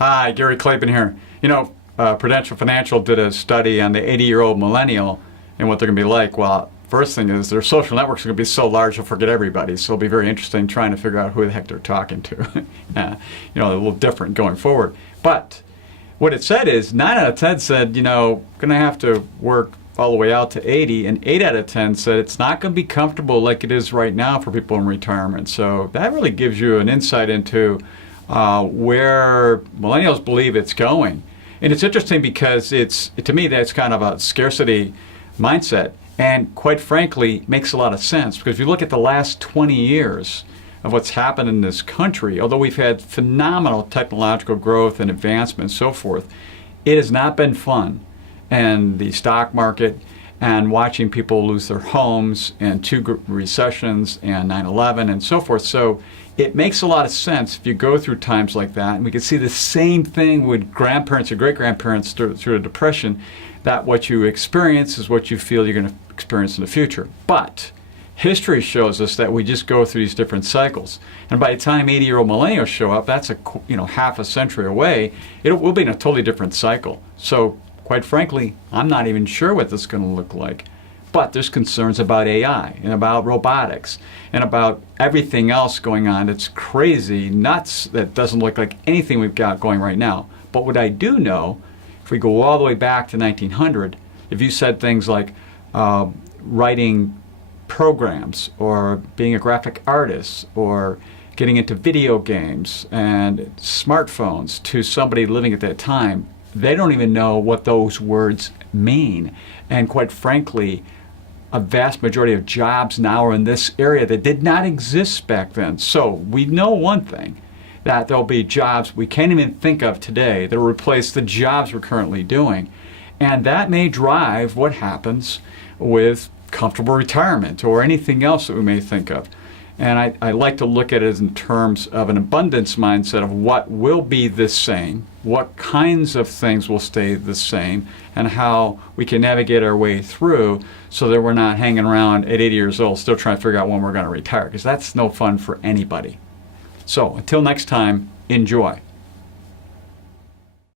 Hi, Gary Clapin here. Prudential Financial did a study on the 80-year-old millennial and what they're going to be like. Well, first thing is their social networks are going to be so large they'll forget everybody. So it'll be very interesting trying to figure out who the heck they're talking to. A little different going forward. But what it said is 9 out of 10 said, going to have to work all the way out to 80, and 8 out of 10 said it's not going to be comfortable like it is right now for people in retirement. So that really gives you an insight into where millennials believe it's going. And it's interesting because to me, that's kind of a scarcity mindset. And quite frankly, makes a lot of sense because if you look at the last 20 years of what's happened in this country, although we've had phenomenal technological growth and advancement and so forth, it has not been fun. And the stock market and watching people lose their homes and 2 recessions and 9/11 and so forth. So it makes a lot of sense if you go through times like that. And we can see the same thing with grandparents or great-grandparents through the Depression, that what you experience is what you feel you're going to experience in the future. But history shows us that we just go through these different cycles. And by the time 80-year-old millennials show up, that's half a century away, we'll be in a totally different cycle. So quite frankly, I'm not even sure what this is going to look like. But there's concerns about AI and about robotics and about everything else going on that's crazy, nuts, that doesn't look like anything we've got going right now. But what I do know, if we go all the way back to 1900, if you said things like writing programs or being a graphic artist or getting into video games and smartphones to somebody living at that time, they don't even know what those words mean. And quite frankly, a vast majority of jobs now are in this area that did not exist back then. So we know one thing, that there'll be jobs we can't even think of today that will replace the jobs we're currently doing. And that may drive what happens with comfortable retirement or anything else that we may think of. And I like to look at it in terms of an abundance mindset of what will be the same, what kinds of things will stay the same, and how we can navigate our way through so that we're not hanging around at 80 years old still trying to figure out when we're going to retire, because that's no fun for anybody. So until next time, enjoy.